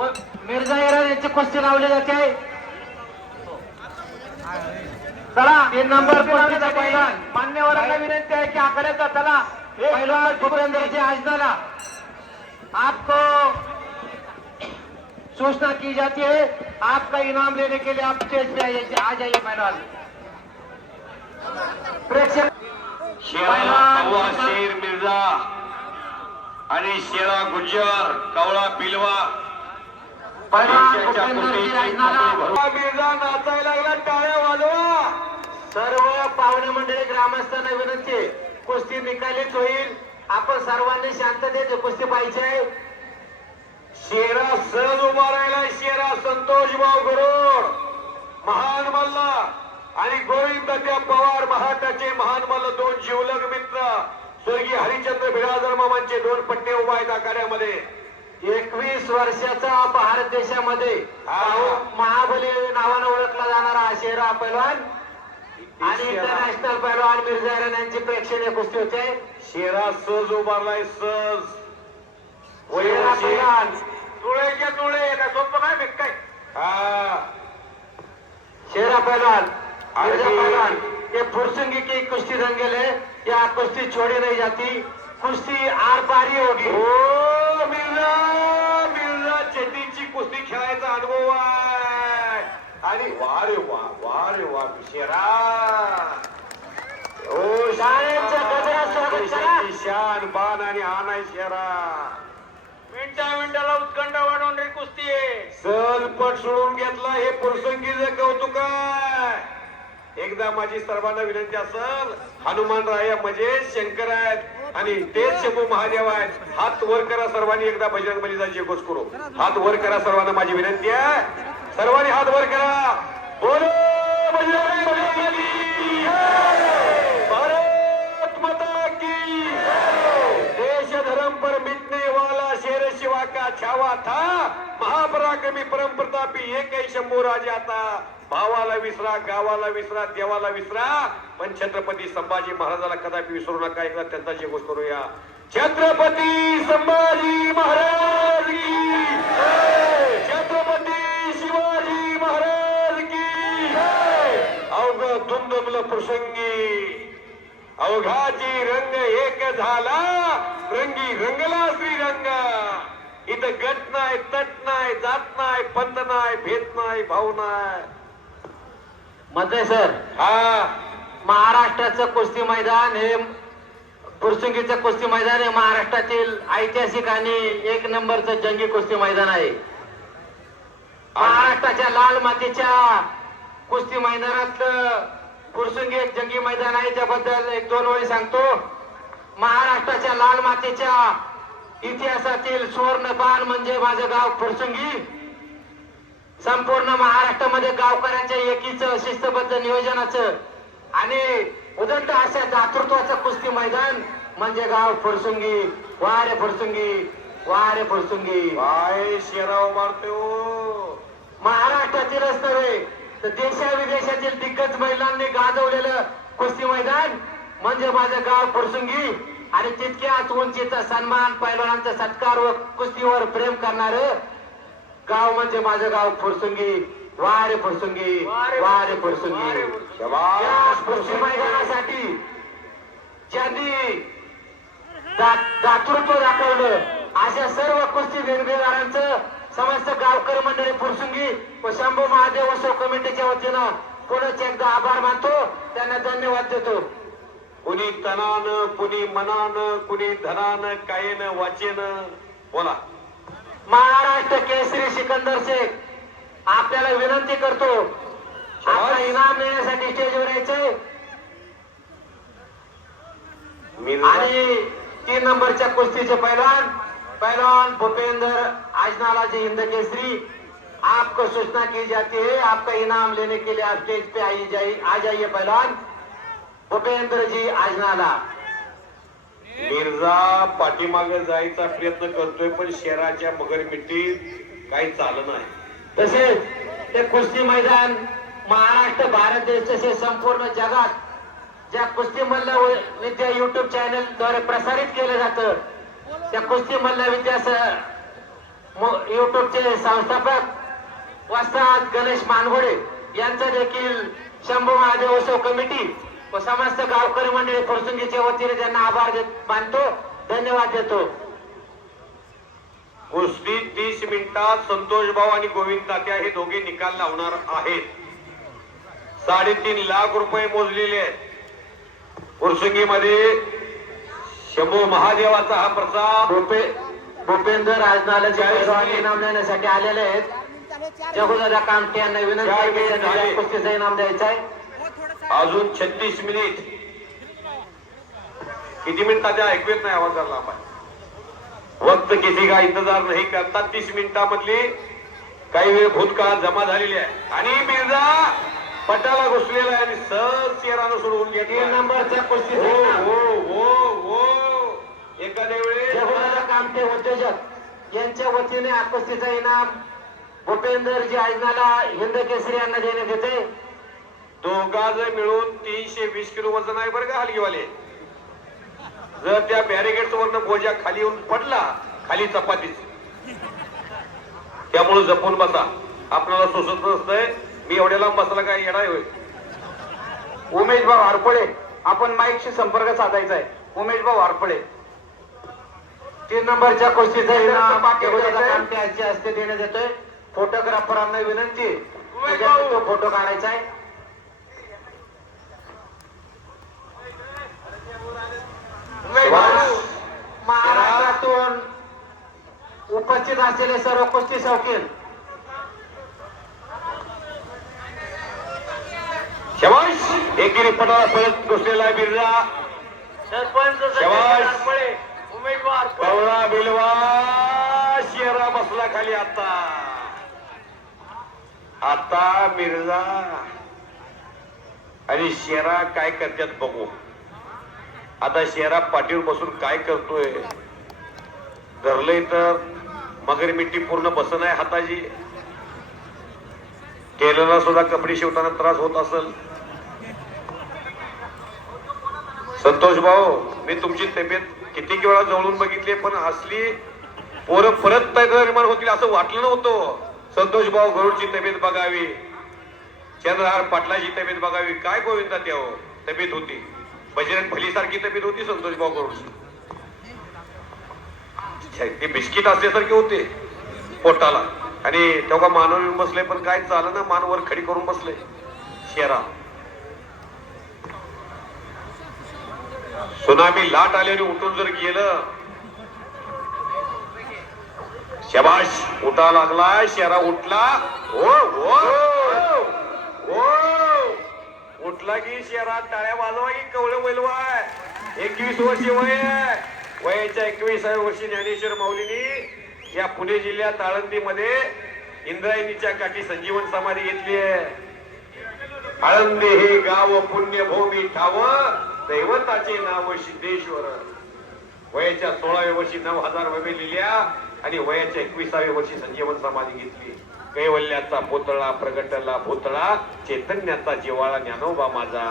Mirza Iran यांची कुस्ती लावली जाते. चला 3 नंबर कुस्तीचा पैलवान मान्यवरांना विनंती आहे की आखाड्याचा चला पैलवान भूपेंद्रजी आजनाला आपको सूचना की जाती है, आपका इनाम लेने के लिए आप स्टेज पे आ जाइए पैलवान. प्रेक्षक शेर मिर्झा आणि शेरा गुज्जर कवळा पिलवा पैलवान भूपेंद्रजी आजनाला मिर्झा नाचायला लागला, टाळ्या वाजवा. सर्व पाहुणे मंडळी ग्रामस्थांना विनंती आहे, कुस्ती निकालीच होईल. आपण सर्वांनी शांततेत कुस्ती पाहिजे. शेरा सहज उभा राहिला. शेरा संतोष भाऊ गरुड महान मल्ला आणि गोविंद त्या पवार महाटाचे महान मल्ल, 2 जीवलग मित्र स्वर्गीय हरिचंद्र बिराजदार मामांचे 2 पट्टे उभा आहेत आखाड्यामध्ये. 21 वर्षाचा भारत देशामध्ये महाबली नावानं ओळखला जाणारा हा शेरा पैलवान आणि इंटरनॅशनल पैलवान मिर्झा इराण यांची प्रेक्षणीय कुस्ती होते. शेरा सहज उभारलाय. सहज शेरा पैलवान तुळेच्या तुळे काय सोपं काय काय. शेरा पैलवान मिर्झा पैलवान ये फुरसंगी की कुश्ती दंगल है, या कुश्ती छोड़ी नहीं जाती, कुश्ती आर पारी होगी. हो मिर्झा, मिर्झा चेतीची कुस्ती खेळायचा अनुभव आहे. आणि वा रे वा शेरा. ओ शाळेच्या गजरात स्वागत करा. शान बाण आणि आनाय शेरा. मिनिटाला उत्कंठ वाढवणारी कुस्ती आहे. सल पट सोडून घेतला हे पुरसंगीचं कौतुक आहे. एकदा माझी सर्वांना विनंती असेल, हनुमानराय मजेश शंकर आहेत आणि तेच शंभू महादेव आहेत. हात वर करा सर्वांनी, एकदा बजरंग बलीचा जयघोष करू. हात वर करा सर्वांना, माझी विनंती आहे. सर्वांनी हात वर करा. बोलो बजरंग बली, भारत माता की. देश धर्म पर मिटने वाला शेर शिवा का छावा था, महापराक्रमी परम प्रतापी एक शंभू राजा था. भावाला विसरा, गावाला विसरा, देवाला विसरा, पण छत्रपती संभाजी महाराजाला कदापि विसरू नका. एकदा त्यांचा जयघोष करूया. छत्रपती संभाजी महाराज की, छत्रपती शिवाजी महाराज की. अवघ धुमधुमलं प्रसंगी, अवघाची रंग एक झाला, रंगी रंगला श्रीरंग. इथं गट नाही, तट नाही, जात नाही, पंत नाही, भेद नाही, भाऊ नाही. मध्ये सर हा महाराष्ट्राचं कुस्ती मैदान हे फुरसंगीचं कुस्ती मैदान हे महाराष्ट्रातील ऐतिहासिक आणि 1 नंबरचं जंगी कुस्ती मैदान आहे. महाराष्ट्राच्या लाल मातीच्या कुस्ती मैदानातलं फुरसंगी एक जंगी मैदान आहे. त्याबद्दल 1-2 ओळी सांगतो. महाराष्ट्राच्या लाल मातीच्या इतिहासातील सुवर्णपान म्हणजे माझं गाव फुरसंगी. संपूर्ण महाराष्ट्रामध्ये गावकऱ्यांच्या एकीचं शिस्तबद्ध नियोजनाचं आणि उदंड अशा दातृत्वाचं कुस्ती मैदान म्हणजे गाव फुरसंगी. वारे फुरसंगी, वारे फुरसंगी. काय शेराव मारतो. महाराष्ट्रातीलच नव्हे तर देशाविदेशातील दिग्गज महिलांनी गाजवलेलं कुस्ती मैदान म्हणजे माझं गाव फुरसंगी. आणि तितक्याच उंचीचा सन्मान, पैलवानांचा सत्कार व कुस्तीवर प्रेम करणारं गाव म्हणजे माझं गाव फुरसंगी. वारे फुरसंगी, वारे फुरसंगी. या कुस्ती मैदानासाठी ज्यांनी दातृत्व दाखवलं अशा सर्व कुस्ती दिग्गजांचं समस्त गावकरी मंडळी फुरसंगी व शंभू महादेव उत्सव कमिटीच्या वतीनं पुनश्च एकदा आभार मानतो, त्यांना धन्यवाद देतो. कुणी तनानं, कुणी मनानं, कुणी धनानं, कायेनं, वाचेनं. बोला. महाराष्ट्र केसरी सिकंदर शेख आपल्याला विनंती करतो, आपला इनाम देण्यासाठी स्टेजवर यायचंय. आणि 3 नंबरच्या कुस्तीचे पहलवान भूपेंद्र आजनाला जी हिंद केसरी, आपको सूचना की जाती है, आपका इनाम लेने के लिए आप स्टेज पे आ जाइए पहलवान भूपेंद्र जी आजनाला. मिर्झा पाठीमागे जायचा प्रयत्न करतोय पण शेराच्या मगर मिट्टीत काही चालत नाही. तसेच ते कुस्ती मैदान महाराष्ट्र भारत देश तसेच संपूर्ण जगात ज्या कुस्ती मल्ल विद्या युट्यूब चॅनल द्वारे प्रसारित केलं जातं त्या कुस्ती मल्ल विद्या युट्यूबचे संस्थापक वस्ताद गणेश मानघोडे यांचं देखील शंभू महादेव उत्सव कमिटी व समस्त गावकरी मंडळी फुरसुंगीच्या वतीने त्यांना आभार मानतो, धन्यवाद देतो. कुस्ती 30 मिनिटात संतोष भाऊ आणि गोविंद तात्या हे दोघे निकाल लावणार आहेत. 3.5 लाख रुपये मोजलेले आहेत. फुरसुंगीमध्ये शंभू महादेवाचा हा प्रसाद भूपेंद्र राजनालाचे पैलवान इनाम देण्यासाठी आलेले आहेत. जगुदादा कामटे यांना विनंती आहे की त्यांना कुस्तीचं इनाम द्यायचं आहे. अजून 36 मिनिट. किती मिनिटाच्या ऐकूच नाही आवाज झाला आपण. वक्त किसी का इंतजार नाही करता 30 मिनिटांमधली काही वेळ भूतकाळात जमा झालेली आहे आणि मिर्झा पटाला घुसलेला आहे आणि सहज चेहरानं सोडवून घेतला. 3 नंबरच्या कुस्तीचं हो इनाम हो हो हो एखाद्या वेळेस जगुदादा कामटे उद्योजक यांच्या वतीने हा कुस्तीचं इनाम भूपेंद्रजी आजनाला हिंद केसरी यांना देण्यात येते. दोघांचं मिळून 320 किलो वजन आहे बरं का हलगीवाले. जर त्या बॅरिगेड वरनं बोजा खाली येऊन पडला खाली चपातीच. त्यामुळे जपून बसा. आपल्याला सोसत नसतंय. मी एवढ्या लांब बसला काय येणार होय. उमेश भाऊ हरपळे, आपण माईकशी संपर्क साधायचा आहे. उमेश भाऊ हरपळे. 3 नंबरच्या कुस्तीचं इनाम जगुदादा कामटे यांच्या हस्ते देण्यात येतोय. फोटोग्राफरांना विनंती तो फोटो काढायचा आहे. महाराष्ट्रातून उपस्थित असलेले सर्व कुस्ती शौकीन शबाश. एकेरी पटाला परत घुसलेला आहे बिर्जा. सरपंच शाबास. हरपळे, उमेश भाऊ हरपळे. कवळा बिलवा शेरा बसला खाली. आता मिर्झा आणि शेरा काय करतात बघू. आता शेरा पाठीवर बसून काय करतोय. धरलंय तर मगर मिट्टी पूर्ण बसन आहे हाताची. टेलरला सुद्धा कपडे शिवताना त्रास होत असेल. संतोष भाऊ, मी तुमची तब्येत किती वेळा जवळून बघितली पण असली पोरं परत निर्माण होतील असं वाटलं नव्हतं. संतोष भाऊ गरुडची तब्येत बघावी, चंद्रहार पाटलाची तब्येत बघावी. काय गोविंदा त्या तब्येत होती. बजरंग भलीसारखी तब्येत होती संतोष भाऊ गरुडची. ते बिस्किट असल्यासारखे होते पोटाला आणि तेव्हा मानव येऊन बसले पण काय चालं ना. मानवर खडी करून बसले शेरा. सुनामी लाट आल्याने उठून जर गेलं. शबाश. उठा लागला शेरा. उठला. हो हो हो उठला की शेरा टाळ्या वाजवा की कवळं वैलवाय. 21 वर्ष वय आहे. वयाच्या 21व्या वर्षी ज्ञानेश्वर माऊलींनी या पुणे जिल्ह्यात आळंदीमध्ये इंद्रायणीच्या काठी संजीवन समाधी घेतली आहे. आळंदी हे गाव पुण्यभूमी ठाव, दैवताचे नाव सिद्धेश्वर. वयाच्या 16व्या वर्षी 9000 वबे लिहिल्या आणि वयाच्या 21व्या वर्षी संजीवन समाधी घेतली. कैवल्याचा पुतळा प्रगटला भूतळा, चैतन्याचा जिवाळा ज्ञानोबा माझा.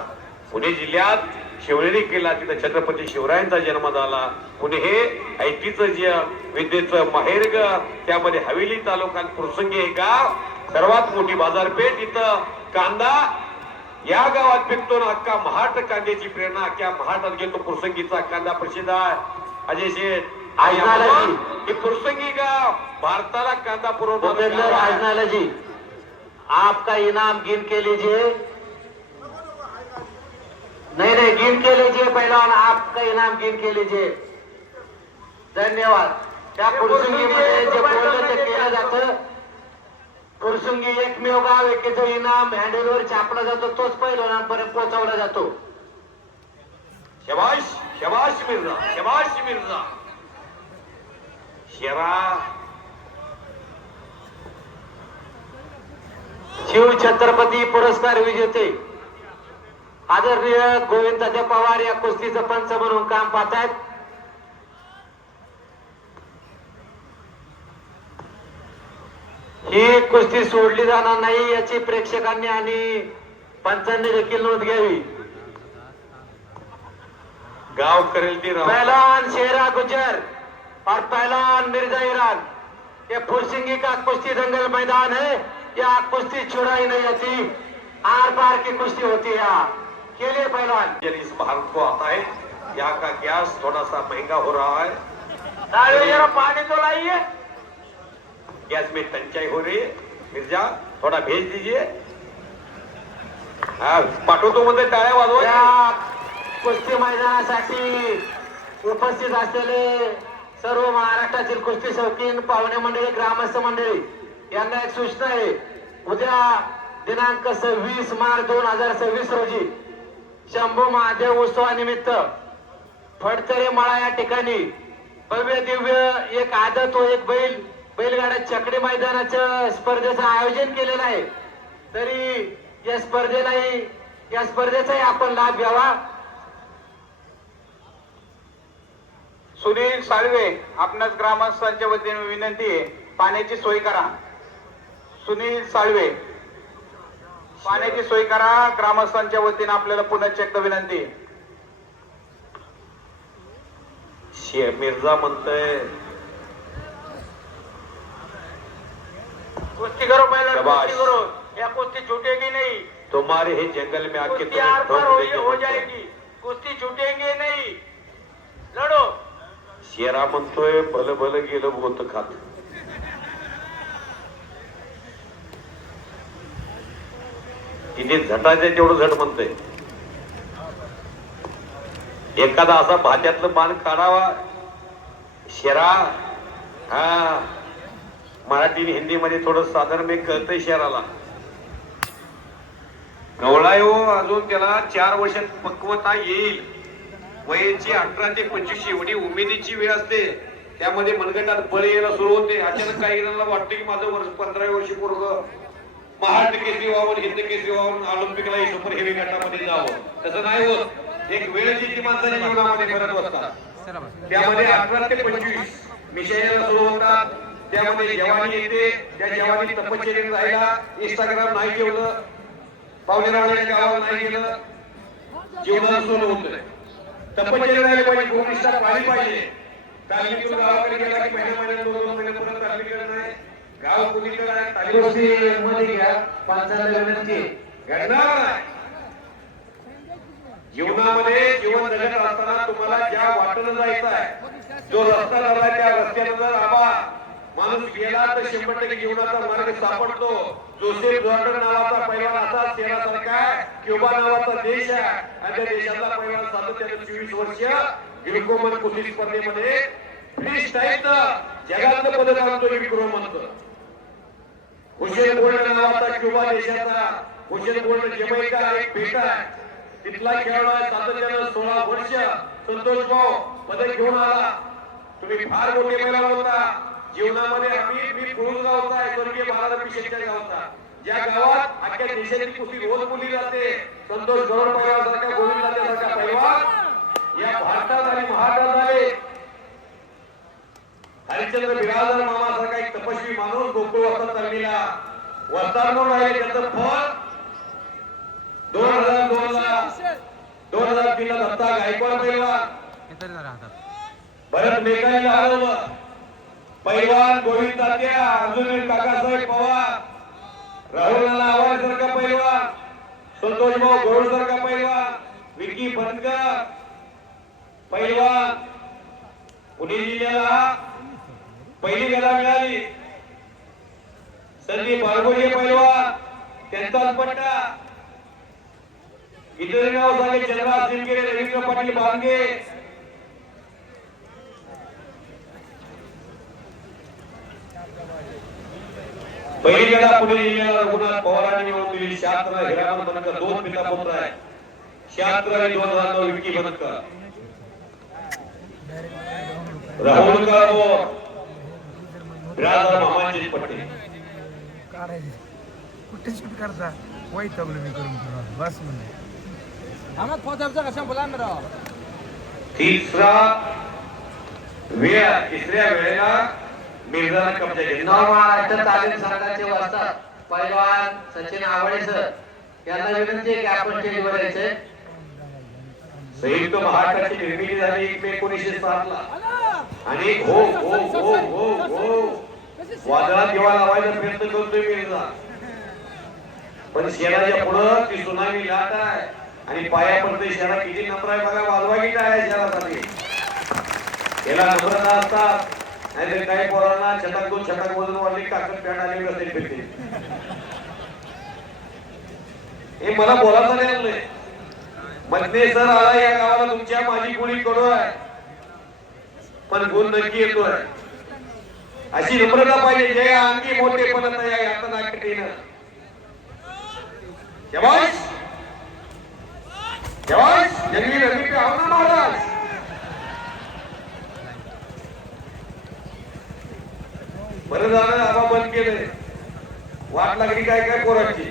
पुणे जिल्ह्यात शिवनेरी किल्ला, तिथं छत्रपती शिवरायांचा जन्म झाला. पुणे हे ऐतीचं जे विद्येचं माहेरग, त्यामध्ये हवेली तालुका फुरसुंगी हे गाव सर्वात मोठी बाजारपेठ. इथं कांदा या गावात पिकतो ना. अख्खा महाट कांद्याची प्रेरणा अख्ख्या महाटात घेतो. फुरसंगीचा कांदा प्रसिद्ध आहे. अजय शेठ हे फुरसंगी गाव भारताला कांदा भूपेंद्र पुरवठा. आजनाला जी, आपका इनाम गिन के लीजिए. नहीं गिन के लीजिए पहलवान, आपका इनाम गिन के लीजिए. धन्यवाद. त्या फुरसुंगीमध्ये जे बोललं ते केलं जातं. फुरसुंगी एकमेव गाव आहे की जो इनाम हँडलवर छापला जातो तोच पैलवानांपर्यंत पोहोचवला जातो. शबाश शबाश मिर्झा. शबाश मिर्झा. शेरा शिव छत्रपती पुरस्कार विजेते आदरणीय गोविंद दादा पवार या कुस्तीचं पंच म्हणून काम पाहतायत. ही कुस्ती सोडली जाणार नाही याची प्रेक्षकांनी आणि पंचांनी देखील नोंद घ्यावी. गाव करेल ती राव. पहलवान शेरा गुजर और पहलवान मिर्जा ईरान ये फुरसिंगी का कुश्ती दंगल मैदान है, या कुश्ती छुड़ाई नहीं होती, आर पार की कुश्ती होती है। खेलिए पहलवान। इस भारत को आता है, यहाँ का गैस थोड़ा सा महंगा हो रहा है, जरा पानी तो लाइए। गैस में तंचाई हो रही है, मिर्जा थोड़ा भेज दीजिए। हाँ, पाठवतो मध्ये टाळ्या वाजवा। या कुस्ती मैदानासाठी उपस्थित असलेले सर्व महाराष्ट्रातील कुस्ती शौकीन पाहुणे मंडळी, ग्रामस्थ मंडळी यांना एक सूचना आहे, उद्या दिनांक 26 मार्च 2026 रोजी शंभू महादेव उत्सवानिमित्त फडतरे मळा या ठिकाणी भव्य दिव्य एक आदत व एक बैलगाडा चकडी मैदानाच्या स्पर्धेचं आयोजन केलेलं आहे। तरी या स्पर्धेचाही आपण लाभ घ्यावा। सुनील साळवे, आपणास ग्रामस्थांच्या वतीने विनंती आहे, पाण्याची सोय करा। सुनील साळवे, पाण्याची सोय करा, ग्रामस्थांच्या वतीने आपल्याला पुन्हा एकदा विनंती आहे। मिर्जा म्हणतोय कुस्ती करो पहले, शाबाश। कुस्ती करो, या कुस्ती छूटेगी नहीं, तुम्हारे ही जंगल में आके कुस्ती आर पार हो जाएगी, कुस्ती छूटेंगे नहीं, लड़ो। शेरा म्हणतोय भलं भलं गेलं होत खात। तिने झटायचं तेवढं झट म्हणतोय, एखादा असा भात्यातलं बाण काढावा। शेरा हा मराठी आणि हिंदी मध्ये थोडं साधारण मी कळतंय शेराला। गवळाय हो, अजून त्याला 4 वर्षात पक्वता येईल। वयाची 18 ते 25 एवढी उमेदीची वेळ असते, त्यामध्ये मनगटात बळ यायला सुरू होते। अचानक काही जणांना वाटतं की माझं 15 वर्ष पूर्व महाराष्ट्र केसरी व्हावं, हिंद केसरी व्हावं, ऑलिम्पिकला सुपर हेवी गटामध्ये जावं, तसं नाही होत। एक वेळ जी ती माणसाच्या जीवनामध्ये करत असतात, त्यामध्ये 18 ते 25 मिशायला सुरू होतात, त्यामध्ये जवानी येते। त्या जवानी तपश्चर्येने राहिला, इंस्टाग्राम नाही ठेवलं, पावलेरावच्या गावात नाही गेलं, जीवनाला सुरू होतंय। तपश्चर्या राहिली पाहिजे, भूमिष्ठा पाहिली पाहिजे। तालमीतून गावाकडे गेला की महिन्यात 2 महिने परत तालमीकडे नाही, गाव कुणीकडे आहे, तालमी मध्ये घ्या, पंचायत विनंती घडणार नाही। जीवनामध्ये जीवन जगत असताना तुम्हाला ज्या वाटेनं जायचं आहे, जो रस्ता लागलाय त्या रस्त्यानं जर आबा माणूस गेला तर 100% जीवनाचा मार्ग सापडतो। जोसेफ जॉर्डन नावाचा पैलवान असा शेरासारखा आहे, क्युबा नावाचा देश आहे, आणि त्या देशातला पैलवान सातत्याने 24 वर्ष ग्लुकोमन कुस्ती स्पर्धेमध्ये फ्री स्टाईलनं जगातलं पदक आणतो विक्रम म्हणतो। हुसेन बोल्ट नावाचा क्युबा देशाचा, हुसेन बोल्ट जमैका एक बेटा आहे, तिथला खेळाडू आहे, सातत्यानं 16 वर्ष संतोष भाऊ पदक घेऊन आला। तुम्ही फार मोठे पैलवान होता जीवनामध्ये। मी कुळगावचा आहे, स्वर्गीय महाराज पिशेच्या गावचा, ज्या गावात अख्ख्या देशाची कुस्ती रोज बोलली जाते। संतोष गौरव पैलवानासारखा, गोविंद दादासारखा पैलवान या भारतात आणि महाराष्ट्रात झाले। हरिश्चंद्र बिरादर मामासारखा एक तपस्वी माणूस गोकुळ वस्ताद तालमीला वस्ताद म्हणून राहिले, त्याचं फळ 2003 ला दत्ता गायकवाड पैलवान, भरत मेघानीला हरवलं। पैलवान गोविंद तात्या, अर्जुन काकासाहेब पवार, राहुल आवाज सारखा पैलवान, संतोष भाऊ गौड सारखा पैलवान, विकी बनकर पैलवान, पुणे जिल्ह्याला पहिली गदा मिळाली। संदीप बारगोजे पैलवान, त्यांचाच पट्टा। इतर नाव झाले चंद्रहास सिंगे, रवींद्र पाटील बांगे, पहिली गदा पुणे जिल्ह्याला रघुनाथ पवारांनी मिळवून दिली। 76 हिरामन बनकर, 2 पिता पुत्र आहे, 76 आणि 2009 विकी बनकर। राहुल गावकर बिरादर मामांचे पट्टे कुठे शूट करता वैतागलो मी करून बस म्हणजे आम्हाला फोटोचा कशा बोला ना राव। तिसऱ्या वेळेला मिर्झाला कब्जा घेतला। महाराष्ट्र तालीम संघाचे वस्ताद पैलवान सचिन आवळे सर यांना विनंती आहे की आपण स्टेजवर यायचे। संयुक्त महाराष्ट्राची निर्मिती झाली 1907 ला, आणि हो हो हो हो हो वादळात दिवा लावायचा प्रयत्न करतोय मिर्झा, पण शेराच्या पुढं ती सुनामी लाट आहे आणि पाया पडते. शेरा किती नम्र आहे बघा, वाजवा की काय शेरासाठी. याला नम्रता असतात, नाहीतर काही पोरांना छटाक दोन छटाक वजन वाढले काकड पॅट आली रस्ते फिरते. हे मला बोलायचं नाही आणलंय. मधने सर आला या गावाला, तुमच्या माझी गोळी कडू आहे पण गुण नक्की येतोय. अशी नम्रता पाहिजे, जे अंगी मोठे पण या आता नाट्यटीनं. जवाश जवाश जंगली रवी पे आओ ना महाराज. बरं झालं आबा बंद केलंय. वाट लागली काय काय पोरांची.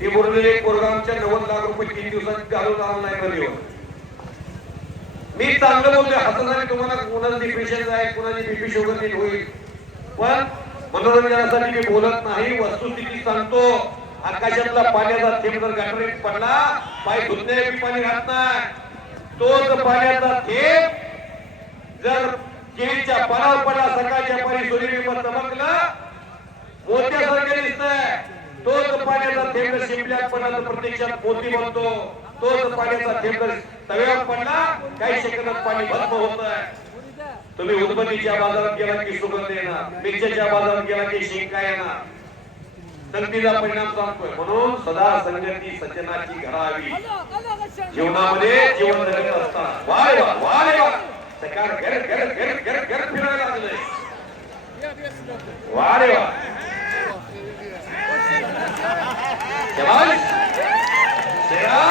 ती बोललेली एक पोरगा आमच्या 90 लाख रुपये 3 दिवसात घालून ऑनलाईन मध्ये. मी चांगलं बोलतोय, हसणारे तुम्हाला कोणाचं डिप्रेशन आहे, कोणाची बीपी शुगर नीट होईल, पण मनोरंजनासाठी मी बोलत नाही, वस्तुस्थिती सांगतो. आकाशातला पाण्याचा थेंब जर गटारीत पडला, पाय धुतण्याची पाणी राहत नाही. तोच पाण्याचा थेंब जर केळीच्या पानावर पडला, सकाळच्या पाणी सूर्यबिंब चमकलं, मोत्यासारखे दिसतंय. तोच पाण्याचा थेंब शिंपल्यात पडला तर प्रत्यक्षात मोती बनतो. तोच पाण्याचा थेंब तव्यावर पडला, काही सेकंदात पाणी भस्म होतंय. तुम्ही उदबत्तीच्या बाजारात गेला की सुगंध येणार, मिरच्याच्या बाजारात गेला की शिंका येणार. संगतीचा परिणाम सांगतोय. म्हणून सदा संगती सज्जनाची घडावी. जीवनामध्ये जीवन जगत असतात. वारे वा वारे वा, सकाळ घर घर घर घर घर फिरायला लागलंय. वारे वा शेरा,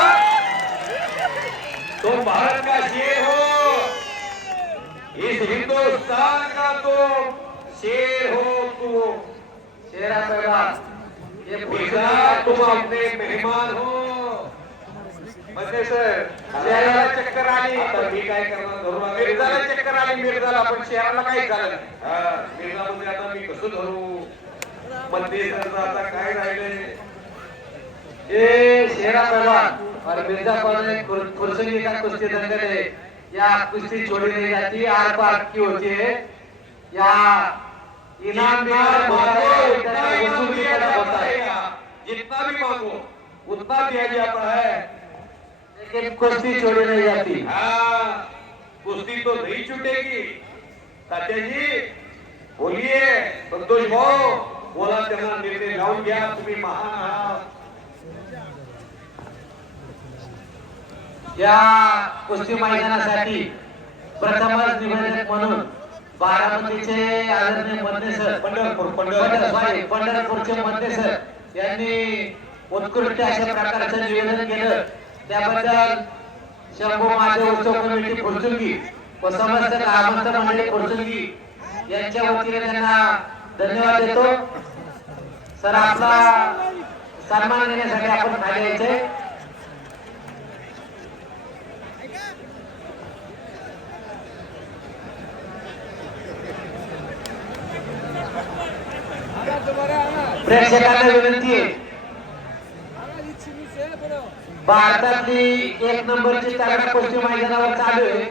तुम भारत का शेर हो, इस हिंदुस्तान का तुम शेर हो. तुम शेरा पहलवान, ये मिर्जा तुम अपने मेहमान हो. म्हणजे सर शहराला चक्कर आली, आता मी काय करणार, धरून आले. मिर्जाला चक्कर आली मिर्जाला, पण शहराला काही झालं नाही. हा, मिर्जा म्हणजे आता मी कसं धरू. मध्ये आता काय राहिले. ये शेरा पहलवान और मिर्जा पहलवान कुर्सी का कुश्ती दंगल है. या कुश्ती छोड़ी नहीं जाती, आर पार की होती है. या इनाम भी होता है, वसूल भी होता है. जितना भी मांगो उतना दिया जाता है, लेकिन कुश्ती छोड़ी नहीं जाती. हाँ, कुश्ती तो नहीं छूटेगी. तात्या जी बोलिए. संतोष भाऊ बोला, त्यांना निर्णय लावून घ्या. तुम्ही महान आहात. या कुस्ती मैदानासाठी प्रथमच निवेदक म्हणून बारामतीचे आदरणीय मधनेसर पंढरपूरचे मधनेसर यांनी उत्कृष्ट अशा प्रकारचं निवेदन केलं. त्याबद्दल शंभू महादेव उत्सव कमिटी फुरसुंगी व समस्त ग्रामस्थ मंडळी फुरसुंगी यांच्या वतीने त्यांना धन्यवाद देतो. सर, आपला सन्मान देण्यासाठी आपण खाली यायचंय. प्रेक्षकांना विनंती आहे, भारतातली 1 नंबरची तगडा कुस्ती मैदानावर चालू आहे.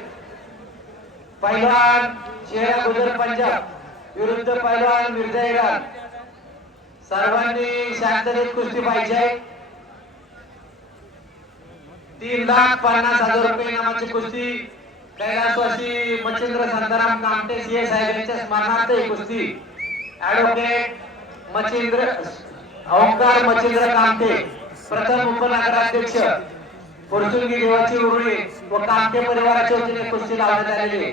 पहिलवान शेरा गुजर पंजाब विरुद्ध पहिलवान मिर्झा इराण. सर्वांनी शांततेत कुस्ती पाहिजे. 3,50,000 रुपये नामाची कुस्ती कैलासवासी मच्छिंद्र शांताराम कामटे सीए साहेबांच्या स्मरणार्थ ही कुस्ती ऍडव्होकेट ओंकार मच्छिंद्र कामटे प्रथम उपनगराध्यक्ष फुरसुंगी देवाची उरुळी व कामटे परिवाराच्या वतीने कुस्ती लावण्यात आलेली आहे.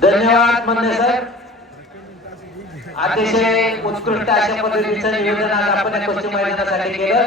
धन्यवाद म्हणणे सर. अतिशय उत्कृष्ट अशा पद्धतीचं निवेदन आज आपण या कुस्ती मैदानासाठी केलं.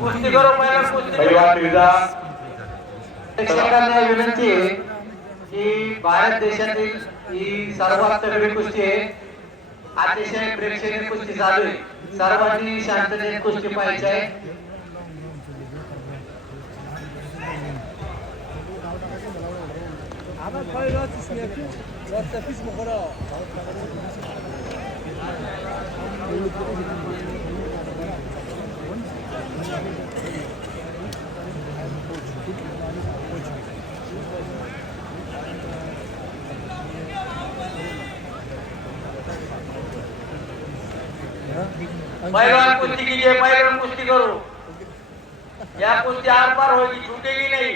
कुस्ती करू पहिला कुस्ती पैलवान मिर्झा प्रेक्षकांना विनंती आहे की भारत देशातील ही सर्वात तगडी कुस्ती आहे. अतिशय प्रेक्षणीय कुस्ती चालू आहे. सर्वांनी शांततेत कुस्ती पाहायची आहे. पहलवान कुश्ती कीजिए, पहलवान कुश्ती करो. या कुश्ती आर पार होगी, छूटेगी नहीं.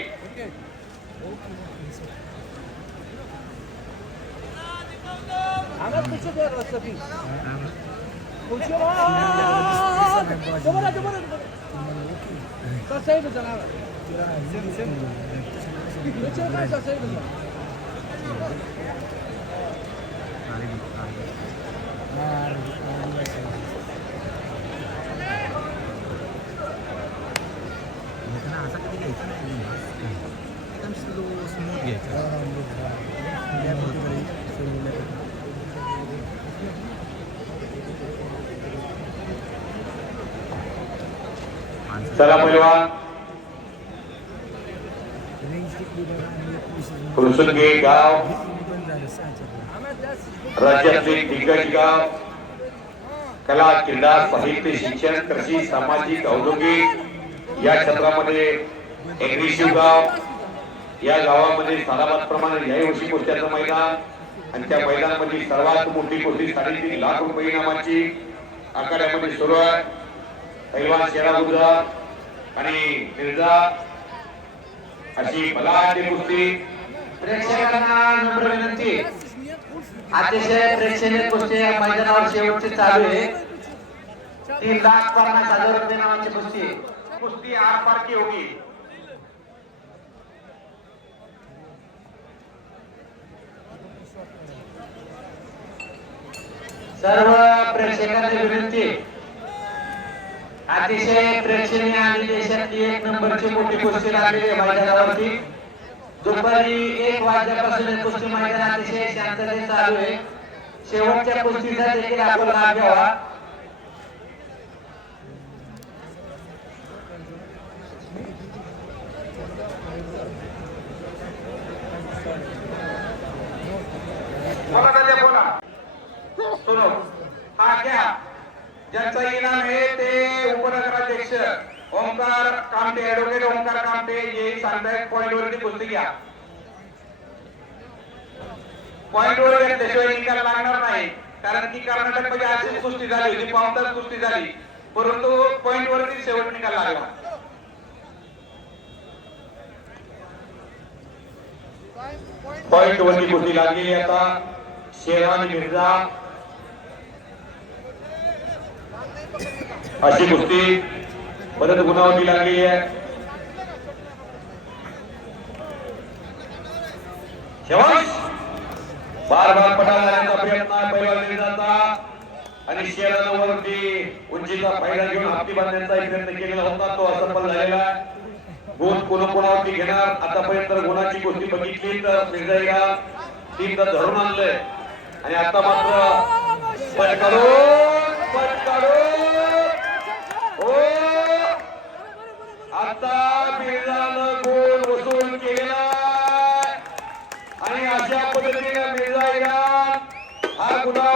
चला पैलवान फुरसुंगी गाव राज्यातले दिग्गज गाव कला क्रीडा साहित्य शिक्षण कृषी सामाजिक औद्योगिक या क्षेत्रामध्ये एग्रेसिव्ह गाव. या गावामध्ये सालाबाद प्रमाणे याही वर्षी कुस्त्याचं मैदान आणि त्या मैदानामध्ये सर्वात मोठी कुस्ती 3.5 लाख रुपये इनामाची आखाड्यामध्ये सुरू आहे. पैलवान शेरागुजा आणि मिर्झा अशी बलाढ्य कुस्ती. प्रेक्षकांना नम्र विनंती, अतिशय प्रेक्षणीय कुस्ती या मैदानावर शेवटची चालू आहे. 3,50,000 रुपये नावाची कुस्ती. कुस्ती आर पार की होगी. सर्व प्रेक्षकांना विनंती, अतिशय प्रेक्षणीय आणि देशातली 1 नंबरची मोठी कुस्ती लागलेली आहे मैदानावरती. दुपारी 1 वाजल्यापासून ही कुस्ती मैदान अतिशय शांततेत चालू आहे. शेवटच्या कुस्तीचा देखील आपण लाभ घ्यावा. बोला दादा बोला. सुनो हा घ्या. ज्यांचा इनाम आहे ते उपनगराध्यक्ष ओंकार कामटे, ऍडव्होकेट ओंकार कामटे हे सांगतायत पॉइंट वरती कुस्ती घ्या. पॉइंट वर घेतल्याशिवाय निकाल लागणार नाही. कारण की कर्नाटक मध्ये अशीच कुस्ती झाली होती, पावसात कुस्ती झाली, परंतु पॉइंट वरती शेवट निकाल लागला. पॉइंट वरती कुस्ती लागली. आता शेरवानी मिर्झा अशी कुस्ती परत गुणावली लागली आहे. शेवट बार पटाला जाण्याचा प्रयत्न आहे पैलवान मिर्झाचा आणि शेरानं वरती उंचीचा फायदा घेऊन हाती बांधण्याचा प्रयत्न केलेला होता, तो असफल झालेला आहे. गुण कोणाकोणावरती घेणार आतापर्यंत गुणाची गोष्टी बघितली तर मिर्झाला 3 धरून आणलंय आणि आता मात्र पटकारो हो आता मिर्झानं गोल वसूल केलेला आणि अशा पद्धतीने मिर्झा इराण हा गुन्हा